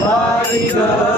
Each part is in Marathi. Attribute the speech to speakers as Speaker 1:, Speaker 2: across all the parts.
Speaker 1: Hare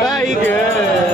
Speaker 1: Very good.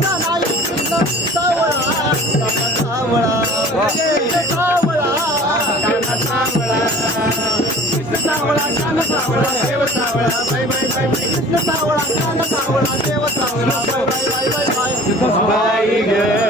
Speaker 1: कृष्ण सावळा कान सावळा देव सावळा बाय बाय बाय बाय कृष्ण सावळा कान सावळा देव सावळा बाय बाय बाय बाय बाय